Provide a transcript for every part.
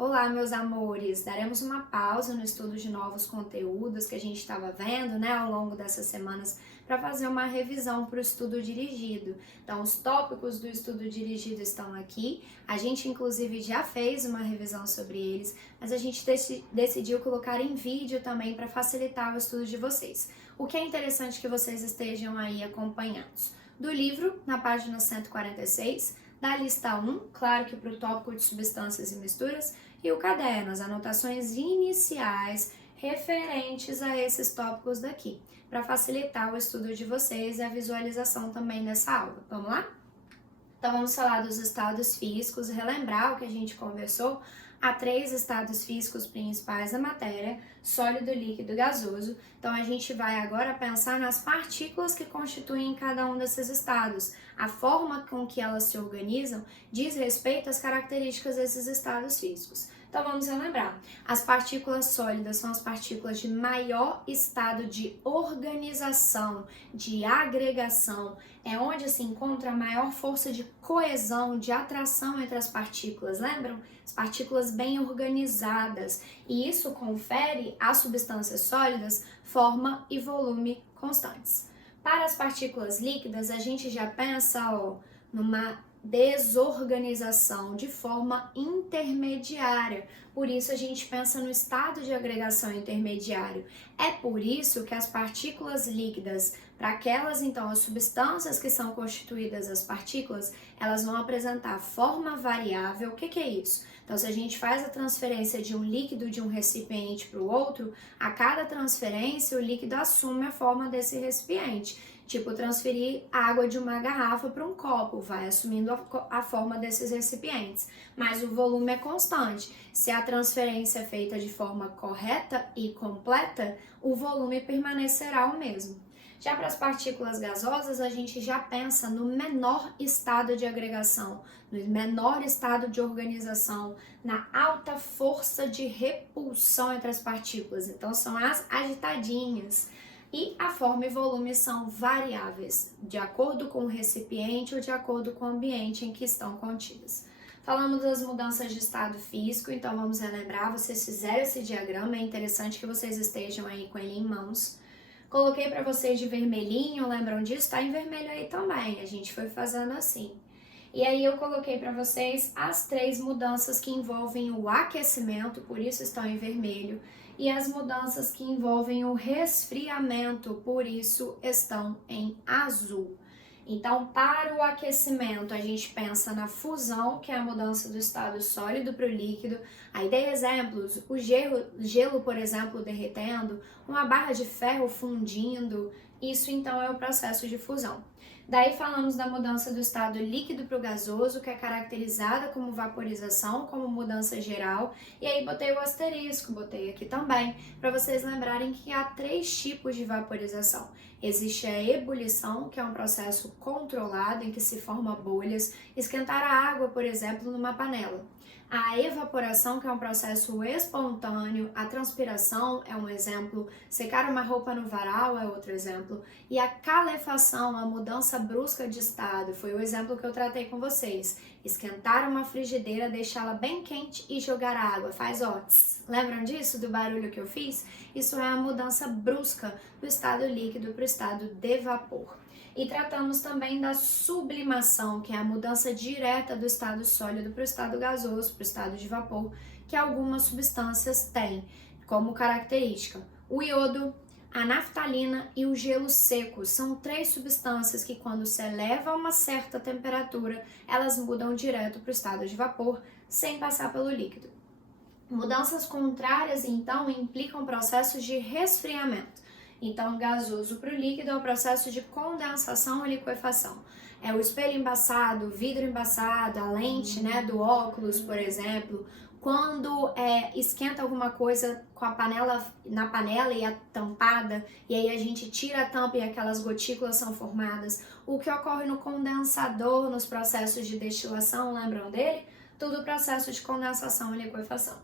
Olá, meus amores! Daremos uma pausa no estudo de novos conteúdos que a gente estava vendo, ao longo dessas semanas, para fazer uma revisão para o estudo dirigido. Então, os tópicos do estudo dirigido estão aqui. A gente, inclusive, já fez uma revisão sobre eles, mas a gente decidiu colocar em vídeo também para facilitar o estudo de vocês. O que é interessante que vocês estejam aí acompanhados. Do livro, na página 146, da lista 1, claro que para o tópico de substâncias e misturas, e o caderno, as anotações iniciais referentes a esses tópicos daqui, para facilitar o estudo de vocês e a visualização também dessa aula. Vamos lá? Então vamos falar dos estados físicos, relembrar o que a gente conversou. Há 3 estados físicos principais da matéria: sólido, líquido e gasoso. Então a gente vai agora pensar nas partículas que constituem cada um desses estados. A forma com que elas se organizam diz respeito às características desses estados físicos. Então vamos relembrar. As partículas sólidas são as partículas de maior estado de organização, de agregação. É onde se encontra a maior força de coesão, de atração entre as partículas, lembram? As partículas bem organizadas. E isso confere às substâncias sólidas forma e volume constantes. Para as partículas líquidas, a gente já pensa numa desorganização de forma intermediária. Por isso a gente pensa no estado de agregação intermediário. É por isso que as partículas líquidas, para aquelas então as substâncias que são constituídas as partículas, elas vão apresentar forma variável. O que é isso? Então, se a gente faz a transferência de um líquido de um recipiente para o outro, a cada transferência o líquido assume a forma desse recipiente. Tipo, transferir água de uma garrafa para um copo, vai assumindo a forma desses recipientes. Mas o volume é constante. Se a transferência é feita de forma correta e completa, o volume permanecerá o mesmo. Já para as partículas gasosas, a gente já pensa no menor estado de agregação, no menor estado de organização, na alta força de repulsão entre as partículas. Então, são as agitadinhas. E a forma e volume são variáveis, de acordo com o recipiente ou de acordo com o ambiente em que estão contidas. Falamos das mudanças de estado físico, então vamos relembrar, vocês fizeram esse diagrama, é interessante que vocês estejam aí com ele em mãos. Coloquei para vocês de vermelhinho, lembram disso? Está em vermelho aí também, a gente foi fazendo assim. E aí eu coloquei para vocês as 3 mudanças que envolvem o aquecimento, por isso estão em vermelho, e as mudanças que envolvem o resfriamento, por isso estão em azul. Então, para o aquecimento, a gente pensa na fusão, que é a mudança do estado sólido para o líquido. Aí dei exemplos, o gelo, por exemplo, derretendo, uma barra de ferro fundindo, isso então é o processo de fusão. Daí falamos da mudança do estado líquido para o gasoso, que é caracterizada como vaporização, como mudança geral. E aí botei o asterisco, botei aqui também, para vocês lembrarem que há 3 tipos de vaporização. Existe a ebulição, que é um processo controlado em que se formam bolhas, esquentar a água, por exemplo, numa panela. A evaporação, que é um processo espontâneo, a transpiração é um exemplo, secar uma roupa no varal é outro exemplo, e a calefação, a mudança brusca de estado, foi o exemplo que eu tratei com vocês. Esquentar uma frigideira, deixá-la bem quente e jogar água, faz tss. Lembram disso, do barulho que eu fiz? Isso é a mudança brusca do estado líquido para o estado de vapor. E tratamos também da sublimação, que é a mudança direta do estado sólido para o estado gasoso, para o estado de vapor, que algumas substâncias têm como característica. O iodo, a naftalina e o gelo seco são 3 substâncias que, quando se eleva a uma certa temperatura, elas mudam direto para o estado de vapor, sem passar pelo líquido. Mudanças contrárias, então, implicam processos de resfriamento. Então, gasoso para o líquido é o processo de condensação e liquefação. É o espelho embaçado, o vidro embaçado, a lente do óculos, por exemplo. Quando esquenta alguma coisa com a panela, na panela e a tampada, e aí a gente tira a tampa e aquelas gotículas são formadas. O que ocorre no condensador, nos processos de destilação, lembram dele? Tudo processo de condensação e liquefação.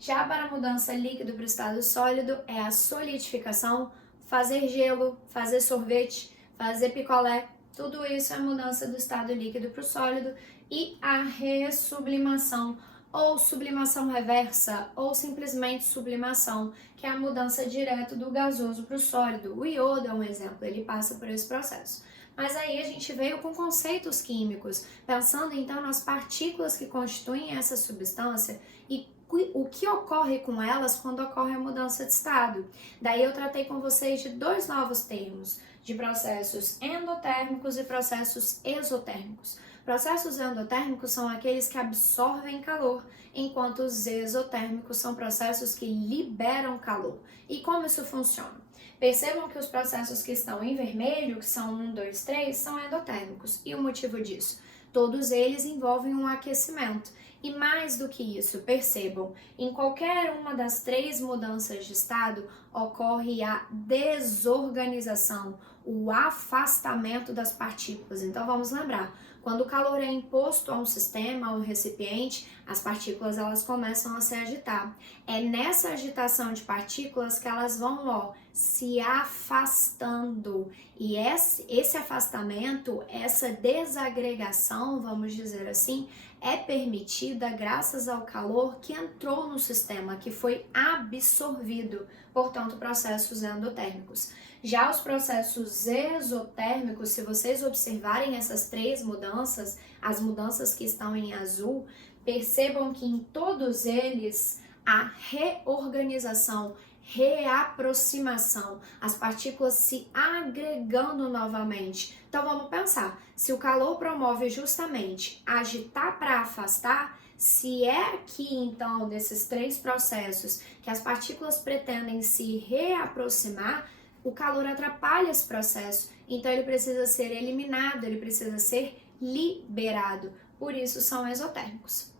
Já para a mudança líquido para o estado sólido, é a solidificação, fazer gelo, fazer sorvete, fazer picolé, tudo isso é mudança do estado líquido para o sólido, e a ressublimação, ou sublimação reversa, ou simplesmente sublimação, que é a mudança direta do gasoso para o sólido. O iodo é um exemplo, ele passa por esse processo. Mas aí a gente veio com conceitos químicos, pensando então nas partículas que constituem essa substância e o que ocorre com elas quando ocorre a mudança de estado. Daí eu tratei com vocês de dois novos termos, de processos endotérmicos e processos exotérmicos. Processos endotérmicos são aqueles que absorvem calor, enquanto os exotérmicos são processos que liberam calor. E como isso funciona? Percebam que os processos que estão em vermelho, que são 1, 2, 3, são endotérmicos. E o motivo disso? Todos eles envolvem um aquecimento. E mais do que isso, percebam, em qualquer uma das três mudanças de estado ocorre a desorganização, o afastamento das partículas. Então vamos lembrar, quando o calor é imposto a um sistema, a um recipiente, as partículas elas começam a se agitar. É nessa agitação de partículas que elas vão se afastando. E esse afastamento, essa desagregação, vamos dizer assim, é permitida graças ao calor que entrou no sistema, que foi absorvido, portanto, processos endotérmicos. Já os processos exotérmicos, se vocês observarem essas três mudanças, as mudanças que estão em azul, percebam que em todos eles a reorganização, reaproximação, as partículas se agregando novamente. Então vamos pensar, se o calor promove justamente agitar para afastar, se é aqui então nesses três processos que as partículas pretendem se reaproximar, o calor atrapalha esse processo, então ele precisa ser eliminado, ele precisa ser liberado, por isso são exotérmicos.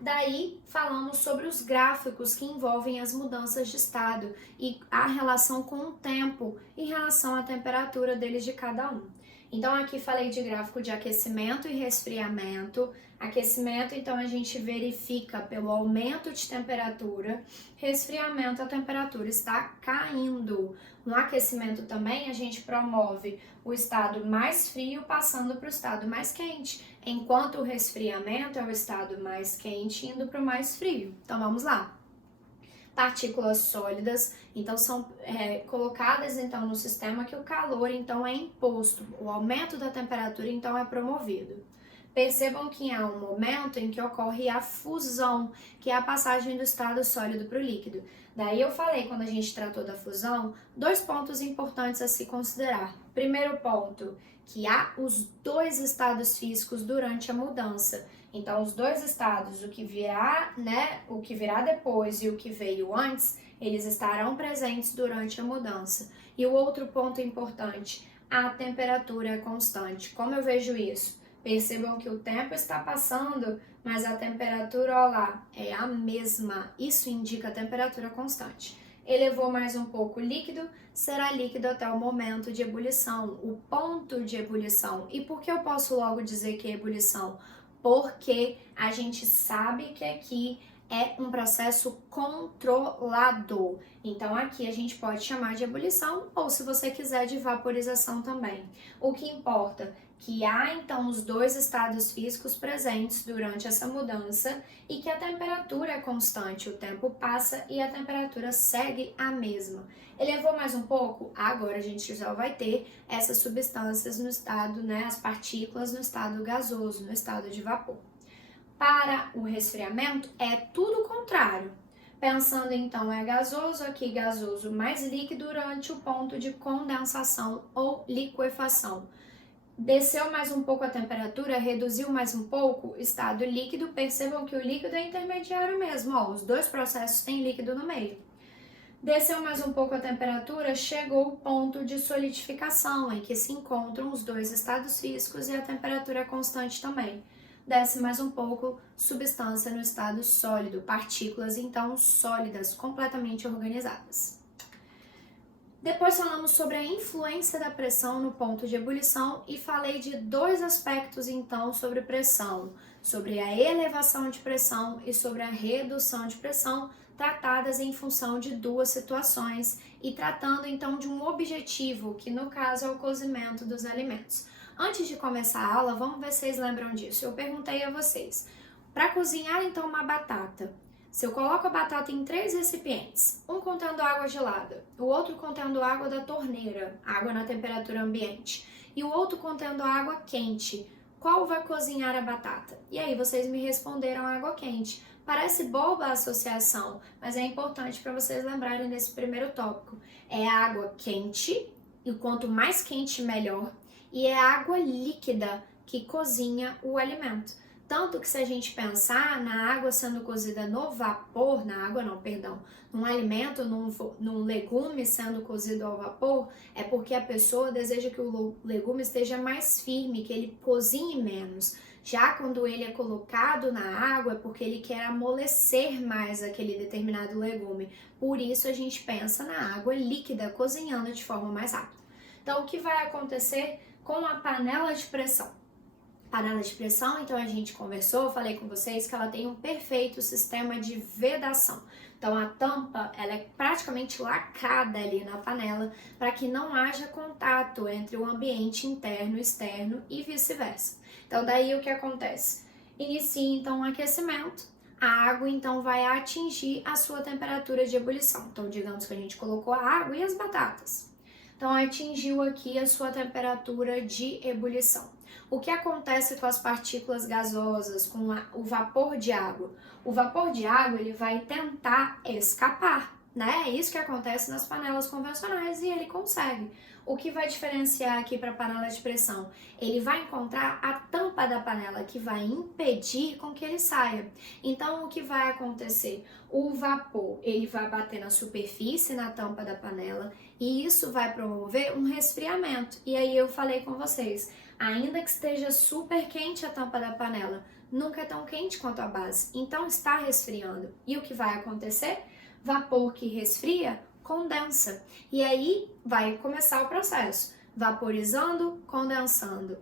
Daí falamos sobre os gráficos que envolvem as mudanças de estado e a relação com o tempo em relação à temperatura deles de cada um. Então aqui falei de gráfico de aquecimento e resfriamento. Aquecimento, então a gente verifica pelo aumento de temperatura. Resfriamento, a temperatura está caindo. No aquecimento também a gente promove o estado mais frio passando para o estado mais quente, enquanto o resfriamento é o estado mais quente indo para o mais frio. Então vamos lá. Partículas sólidas, então são colocadas então no sistema que o calor então é imposto, o aumento da temperatura então é promovido. Percebam que há um momento em que ocorre a fusão, que é a passagem do estado sólido para o líquido. Daí eu falei, quando a gente tratou da fusão, dois pontos importantes a se considerar. Primeiro ponto, que há os dois estados físicos durante a mudança. Então, os dois estados, o que virá depois e o que veio antes, eles estarão presentes durante a mudança. E o outro ponto importante, a temperatura é constante. Como eu vejo isso? Percebam que o tempo está passando, mas a temperatura, ó lá, é a mesma. Isso indica a temperatura constante. Elevou mais um pouco o líquido, será líquido até o momento de ebulição, o ponto de ebulição. E por que eu posso logo dizer que é ebulição? Porque a gente sabe que aqui é um processo controlado. Então aqui a gente pode chamar de ebulição ou, se você quiser, de vaporização também. O que importa que há então os dois estados físicos presentes durante essa mudança e que a temperatura é constante, o tempo passa e a temperatura segue a mesma. Elevou mais um pouco? Agora a gente já vai ter essas substâncias no estado, as partículas no estado gasoso, no estado de vapor. Para o resfriamento é tudo o contrário. Pensando então é gasoso, aqui gasoso mais líquido durante o ponto de condensação ou liquefação. Desceu mais um pouco a temperatura, reduziu mais um pouco, estado líquido. Percebam que o líquido é intermediário mesmo, os dois processos têm líquido no meio. Desceu mais um pouco a temperatura, chegou o ponto de solidificação, em que se encontram os dois estados físicos e a temperatura é constante também. Desce mais um pouco, substância no estado sólido, partículas então sólidas, completamente organizadas. Depois falamos sobre a influência da pressão no ponto de ebulição e falei de dois aspectos então sobre pressão, sobre a elevação de pressão e sobre a redução de pressão, tratadas em função de duas situações e tratando então de um objetivo, que no caso é o cozimento dos alimentos. Antes de começar a aula, vamos ver se vocês lembram disso. Eu perguntei a vocês, Para cozinhar então uma batata, se eu coloco a batata em 3 recipientes, um contendo água gelada, o outro contendo água da torneira, água na temperatura ambiente, e o outro contendo água quente, qual vai cozinhar a batata? E aí vocês me responderam água quente. Parece boba a associação, mas é importante para vocês lembrarem desse primeiro tópico. É água quente, e quanto mais quente, melhor, e é água líquida que cozinha o alimento. Tanto que se a gente pensar na água sendo cozida no vapor, na água não, perdão, num alimento, num legume sendo cozido ao vapor, é porque a pessoa deseja que o legume esteja mais firme, que ele cozinhe menos. Já quando ele é colocado na água, é porque ele quer amolecer mais aquele determinado legume. Por isso a gente pensa na água líquida cozinhando de forma mais rápida. Então, o que vai acontecer com a panela de pressão? Panela de pressão, então a gente conversou, eu falei com vocês que ela tem um perfeito sistema de vedação. Então a tampa, ela é praticamente lacrada ali na panela para que não haja contato entre o ambiente interno e externo e vice-versa. Então daí o que acontece? Inicia então o aquecimento, a água então vai atingir a sua temperatura de ebulição. Então digamos que a gente colocou a água e as batatas. Então atingiu aqui a sua temperatura de ebulição. O que acontece com as partículas gasosas, com o vapor de água? O vapor de água ele vai tentar escapar, né? É isso que acontece nas panelas convencionais e ele consegue. O que vai diferenciar aqui para a panela de pressão? Ele vai encontrar a tampa da panela que vai impedir com que ele saia. Então, o que vai acontecer? O vapor ele vai bater na superfície, na tampa da panela, e isso vai promover um resfriamento. E aí eu falei com vocês, ainda que esteja super quente a tampa da panela, nunca é tão quente quanto a base, então está resfriando. E o que vai acontecer? Vapor que resfria, condensa. E aí vai começar o processo. Vaporizando, condensando.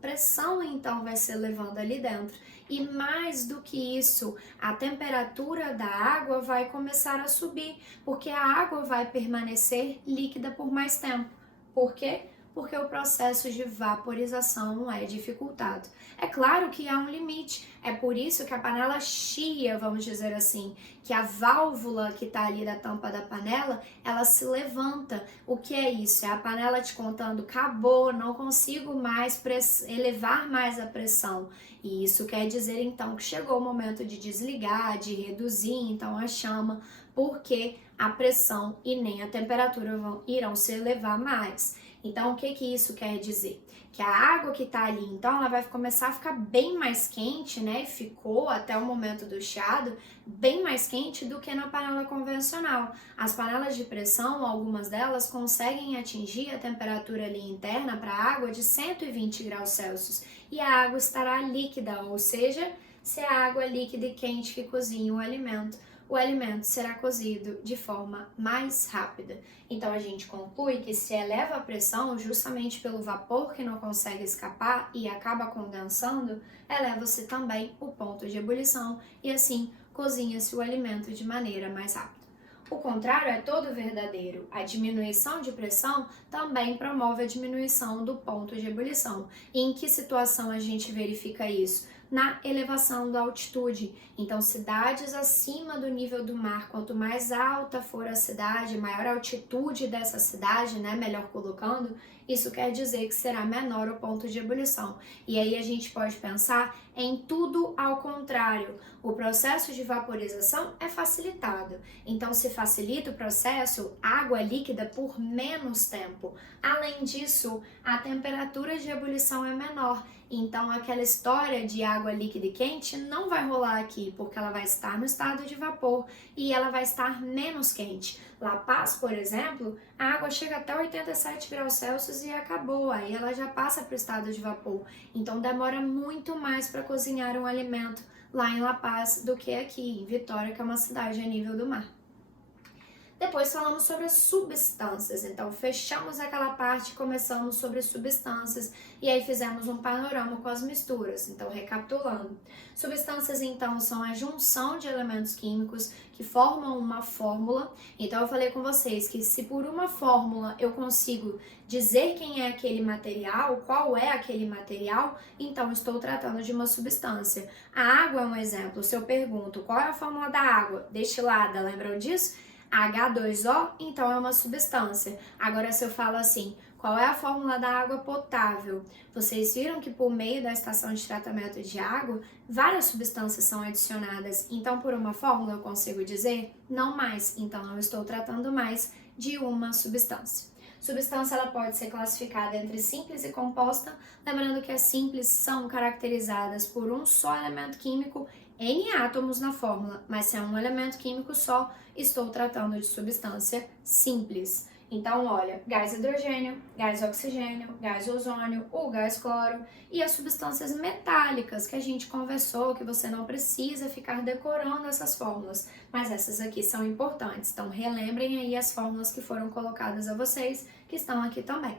Pressão então vai ser levando ali dentro. E mais do que isso, a temperatura da água vai começar a subir, porque a água vai permanecer líquida por mais tempo. Por quê? Porque o processo de vaporização é dificultado. É claro que há um limite, é por isso que a panela chia, vamos dizer assim, que a válvula que está ali da tampa da panela, ela se levanta. O que é isso? É a panela te contando, acabou, não consigo mais elevar mais a pressão. E isso quer dizer então que chegou o momento de desligar, de reduzir então a chama, porque a pressão e nem a temperatura irão se elevar mais. Então, o que isso quer dizer? Que a água que tá ali, então, ela vai começar a ficar bem mais quente, né? Ficou até o momento do chiado bem mais quente do que na panela convencional. As panelas de pressão, algumas delas, conseguem atingir a temperatura ali interna para a água de 120 graus Celsius. E a água estará líquida, ou seja, se a água é líquida e quente que cozinha o alimento será cozido de forma mais rápida. Então a gente conclui que se eleva a pressão justamente pelo vapor que não consegue escapar e acaba condensando, eleva-se também o ponto de ebulição e assim cozinha-se o alimento de maneira mais rápida. O contrário é todo verdadeiro. A diminuição de pressão também promove a diminuição do ponto de ebulição. E em que situação a gente verifica isso? Na elevação da altitude. Então, cidades acima do nível do mar, quanto mais alta for a cidade, maior a altitude dessa cidade, né, melhor colocando, isso quer dizer que será menor o ponto de ebulição. E aí a gente pode pensar em tudo ao contrário. O processo de vaporização é facilitado. Então, se facilita o processo, água líquida por menos tempo. Além disso, a temperatura de ebulição é menor. Então, aquela história de água líquida e quente não vai rolar aqui, porque ela vai estar no estado de vapor e ela vai estar menos quente. La Paz, por exemplo, a água chega até 87 graus Celsius e acabou, aí ela já passa para o estado de vapor. Então, demora muito mais para cozinhar um alimento lá em La Paz do que aqui em Vitória, que é uma cidade a nível do mar. Depois falamos sobre as substâncias, então fechamos aquela parte e começamos sobre substâncias e aí fizemos um panorama com as misturas. Então, recapitulando, substâncias então são a junção de elementos químicos que formam uma fórmula. Então, eu falei com vocês que se por uma fórmula eu consigo dizer quem é aquele material, qual é aquele material, então estou tratando de uma substância. A água é um exemplo. Se eu pergunto qual é a fórmula da água destilada, lembram disso? H2O, então é uma substância. Agora, se eu falo assim, qual é a fórmula da água potável? Vocês viram que por meio da estação de tratamento de água, várias substâncias são adicionadas. Então, por uma fórmula eu consigo dizer? Não mais. Então, não estou tratando mais de uma substância. Substância ela pode ser classificada entre simples e composta, lembrando que as simples são caracterizadas por um só elemento químico em átomos na fórmula, mas se é um elemento químico só, estou tratando de substância simples. Então, olha, gás hidrogênio, gás oxigênio, gás ozônio, o gás cloro e as substâncias metálicas que a gente conversou, que você não precisa ficar decorando essas fórmulas, mas essas aqui são importantes. Então, relembrem aí as fórmulas que foram colocadas a vocês, que estão aqui também.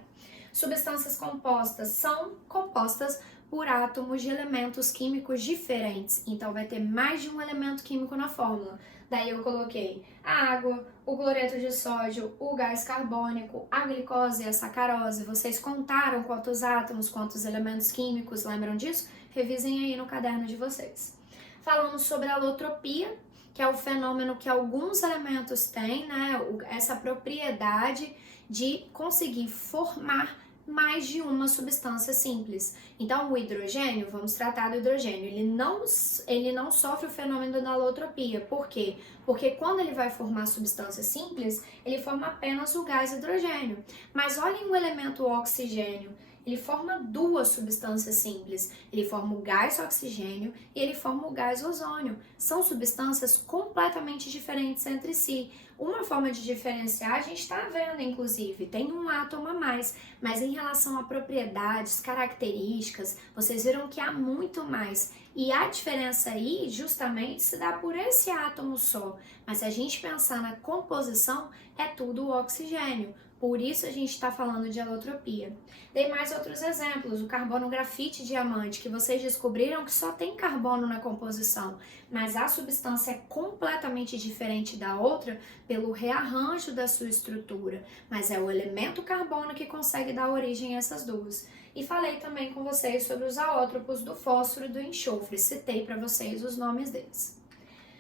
Substâncias compostas são compostas por átomos de elementos químicos diferentes. Então, vai ter mais de um elemento químico na fórmula. Daí eu coloquei a água, o cloreto de sódio, o gás carbônico, a glicose e a sacarose. Vocês contaram quantos átomos, quantos elementos químicos, lembram disso? Revisem aí no caderno de vocês. Falamos sobre a alotropia, que é o fenômeno que alguns elementos têm, né? Essa propriedade de conseguir formar mais de uma substância simples. Então, o hidrogênio, vamos tratar do hidrogênio, ele não sofre o fenômeno da alotropia. Por quê? Porque quando ele vai formar substância simples, ele forma apenas o gás hidrogênio. Mas olhem o elemento oxigênio. Ele forma duas substâncias simples. Ele forma o gás oxigênio e ele forma o gás ozônio. São substâncias completamente diferentes entre si. Uma forma de diferenciar, a gente está vendo, inclusive, tem um átomo a mais, mas em relação a propriedades, características, vocês viram que há muito mais. E a diferença aí, justamente, se dá por esse átomo só. Mas se a gente pensar na composição, é tudo o oxigênio. Por isso a gente está falando de alotropia. Dei mais outros exemplos, o carbono grafite diamante, que vocês descobriram que só tem carbono na composição, mas a substância é completamente diferente da outra pelo rearranjo da sua estrutura, mas é o elemento carbono que consegue dar origem a essas duas. E falei também com vocês sobre os aótropos do fósforo e do enxofre, citei para vocês os nomes deles.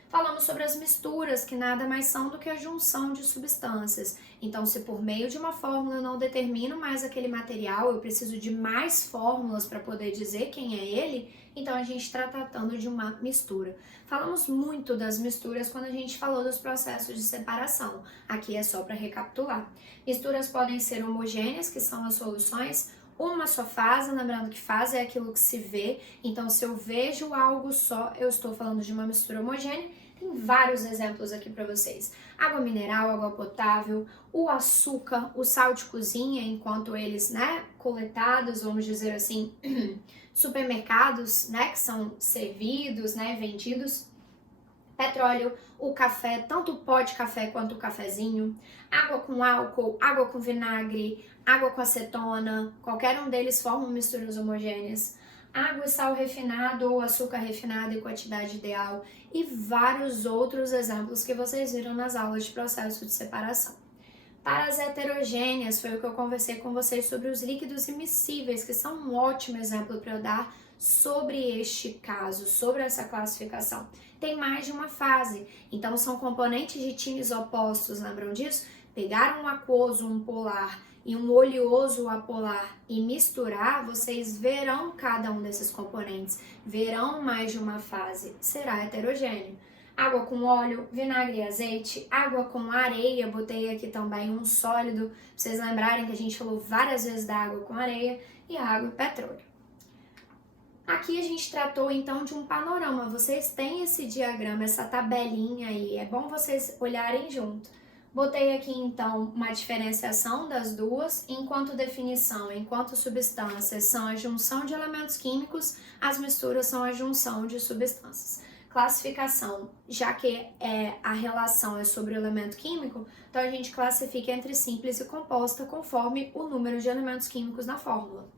Falamos sobre as misturas, que nada mais são do que a junção de substâncias. Então, se por meio de uma fórmula eu não determino mais aquele material, eu preciso de mais fórmulas para poder dizer quem é ele, então a gente está tratando de uma mistura. Falamos muito das misturas quando a gente falou dos processos de separação. Aqui é só para recapitular. Misturas podem ser homogêneas, que são as soluções, uma só fase, lembrando que fase é aquilo que se vê, então se eu vejo algo só, eu estou falando de uma mistura homogênea. Tem vários exemplos aqui para vocês. Água mineral, água potável, o açúcar, o sal de cozinha, enquanto eles, né, coletados, vamos dizer assim, supermercados, né, que são servidos, né, vendidos. Petróleo, o café, tanto o pó de café quanto o cafezinho, água com álcool, água com vinagre, água com acetona, qualquer um deles formam misturas homogêneas. Água e sal refinado ou açúcar refinado em quantidade ideal e vários outros exemplos que vocês viram nas aulas de processo de separação. Para as heterogêneas, foi o que eu conversei com vocês sobre os líquidos immiscíveis, que são um ótimo exemplo para eu dar sobre este caso, sobre essa classificação. Tem mais de uma fase, então são componentes de times opostos, lembram disso? Pegar um aquoso, um polar e um oleoso apolar e misturar, vocês verão cada um desses componentes, verão mais de uma fase, será heterogêneo. Água com óleo, vinagre e azeite, água com areia, botei aqui também um sólido, pra vocês lembrarem que a gente falou várias vezes da água com areia, e água e petróleo. Aqui a gente tratou então de um panorama, vocês têm esse diagrama, essa tabelinha aí, é bom vocês olharem junto. Botei aqui então uma diferenciação das duas, enquanto definição, enquanto substâncias são a junção de elementos químicos, as misturas são a junção de substâncias. Classificação, já que a relação é sobre o elemento químico, então a gente classifica entre simples e composta conforme o número de elementos químicos na fórmula.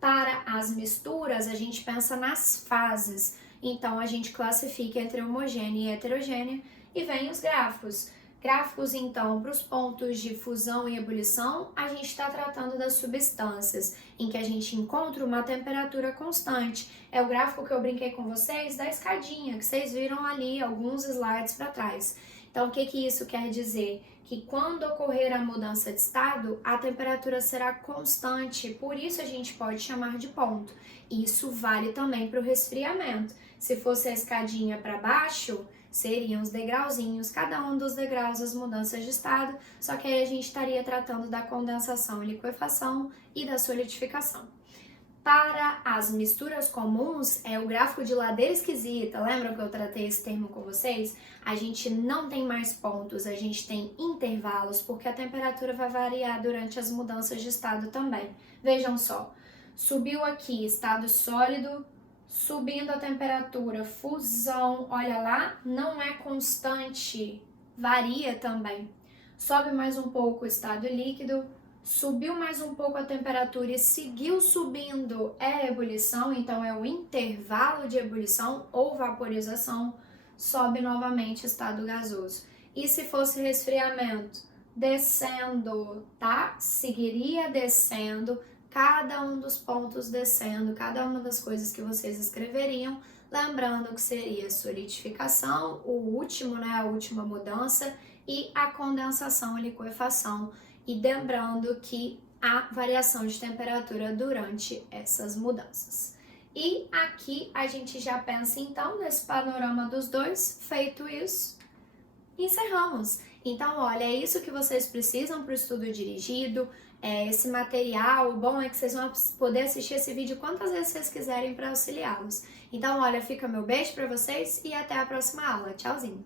Para as misturas, a gente pensa nas fases, então a gente classifica entre homogênea e heterogênea e vem os gráficos. Gráficos, então, para os pontos de fusão e ebulição, a gente está tratando das substâncias, em que a gente encontra uma temperatura constante. É o gráfico que eu brinquei com vocês da escadinha, que vocês viram ali alguns slides para trás. Então, o que isso quer dizer? Que quando ocorrer a mudança de estado, a temperatura será constante, por isso a gente pode chamar de ponto. Isso vale também para o resfriamento. Se fosse a escadinha para baixo, seriam os degrauzinhos, cada um dos degraus as mudanças de estado, só que aí a gente estaria tratando da condensação e liquefação e da solidificação. Para as misturas comuns, é o gráfico de ladeira esquisita, lembram que eu tratei esse termo com vocês? A gente não tem mais pontos, a gente tem intervalos, porque a temperatura vai variar durante as mudanças de estado também. Vejam só, subiu aqui estado sólido, subindo a temperatura, fusão, olha lá, não é constante, varia também. Sobe mais um pouco o estado líquido, subiu mais um pouco a temperatura e seguiu subindo, é ebulição, então é o intervalo de ebulição ou vaporização, sobe novamente o estado gasoso. E se fosse resfriamento? Descendo, tá? Seguiria descendo, cada um dos pontos descendo, cada uma das coisas que vocês escreveriam, lembrando que seria solidificação, o último, né, a última mudança, e a condensação e liquefação, e lembrando que há variação de temperatura durante essas mudanças. E aqui a gente já pensa então nesse panorama dos dois, feito isso, encerramos. Então, olha, é isso que vocês precisam para o estudo dirigido, esse material, o bom é que vocês vão poder assistir esse vídeo quantas vezes vocês quiserem para auxiliá-los. Então, olha, fica meu beijo para vocês e até a próxima aula. Tchauzinho!